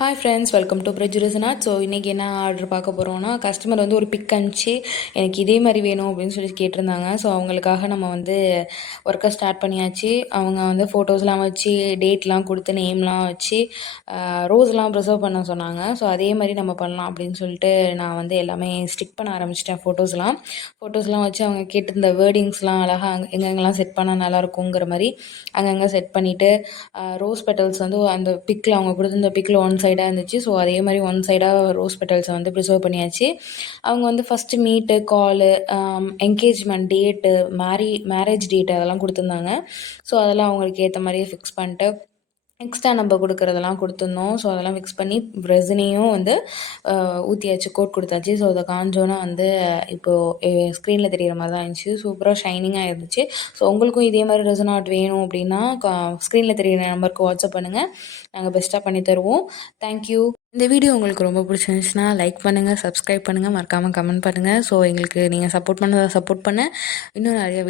Hi friends, welcome to பிரஜுரிசனாட். So இன்றைக்கி என்ன ஆர்டர் பார்க்க போகிறோன்னா, கஸ்டமர் வந்து ஒரு பிக் அனுப்பிச்சு எனக்கு இதே மாதிரி வேணும் அப்படின்னு சொல்லி கேட்டிருந்தாங்க. ஸோ அவங்களுக்காக நம்ம வந்து ஒர்க்கை ஸ்டார்ட் பண்ணியாச்சு. அவங்க வந்து ஃபோட்டோஸ்லாம் வச்சு டேட்லாம் கொடுத்து நேம்லாம் வச்சு ரோஸ்லாம் ப்ரிசர்வ் பண்ண சொன்னாங்க. ஸோ அதே மாதிரி நம்ம பண்ணலாம் அப்படின்னு சொல்லிட்டு நான் வந்து எல்லாமே ஸ்டிக் பண்ண ஆரம்பிச்சிட்டேன். ஃபோட்டோஸ்லாம் வச்சு அவங்க கேட்டிருந்த வேர்டிங்ஸ்லாம் அழகாக எங்கெங்கெல்லாம் செட் பண்ணால் நல்லாயிருக்குங்கிற மாதிரி அங்கங்கே செட் பண்ணிவிட்டு ரோஸ் பெட்டல்ஸ் வந்து அந்த பிக்கில் அவங்க கொடுத்துருந்த பிக்கில் ஒன் சைடாக இருந்துச்சு. ஸோ அதே மாதிரி ஒன் சைடாக ரோஸ் பெட்டல்ஸை வந்து ப்ரிசர்வ் பண்ணியாச்சு. அவங்க வந்து ஃபஸ்ட்டு மீட்டு, காலு, என்கேஜ்மெண்ட் டேட்டு, மேரேஜ் டேட்டு அதெல்லாம் கொடுத்துருந்தாங்க. ஸோ அதெல்லாம் அவங்களுக்கு ஏற்ற மாதிரியே ஃபிக்ஸ் பண்ணிட்டு எக்ஸ்ட்ரா நம்ம கொடுக்குறதெல்லாம் கொடுத்துருந்தோம். ஸோ அதெல்லாம் மிக்ஸ் பண்ணி ரெசினையும் வந்து ஊற்றியாச்சு, கோட் கொடுத்தாச்சு. ஸோ அதை காஞ்சோன்னா வந்து இப்போது ஸ்க்ரீனில் தெரிகிற மாதிரி தான் இருந்துச்சு. சூப்பராக ஷைனிங்காக இருந்துச்சு. ஸோ உங்களுக்கும் இதே மாதிரி ரெசன் ஆர்ட் வேணும் அப்படின்னா ஸ்க்ரீனில் தெரிகிற நம்பருக்கு வாட்ஸ்அப் பண்ணுங்கள். நாங்கள் பெஸ்ட்டாக பண்ணி தருவோம். தேங்க்யூ. இந்த வீடியோ உங்களுக்கு ரொம்ப பிடிச்சிருந்துச்சுன்னா லைக் பண்ணுங்கள், சப்ஸ்கிரைப் பண்ணுங்கள், மறக்காமல் கமெண்ட் பண்ணுங்கள். ஸோ எங்களுக்கு நீங்கள் சப்போர்ட் பண்ண இன்னும் நிறைய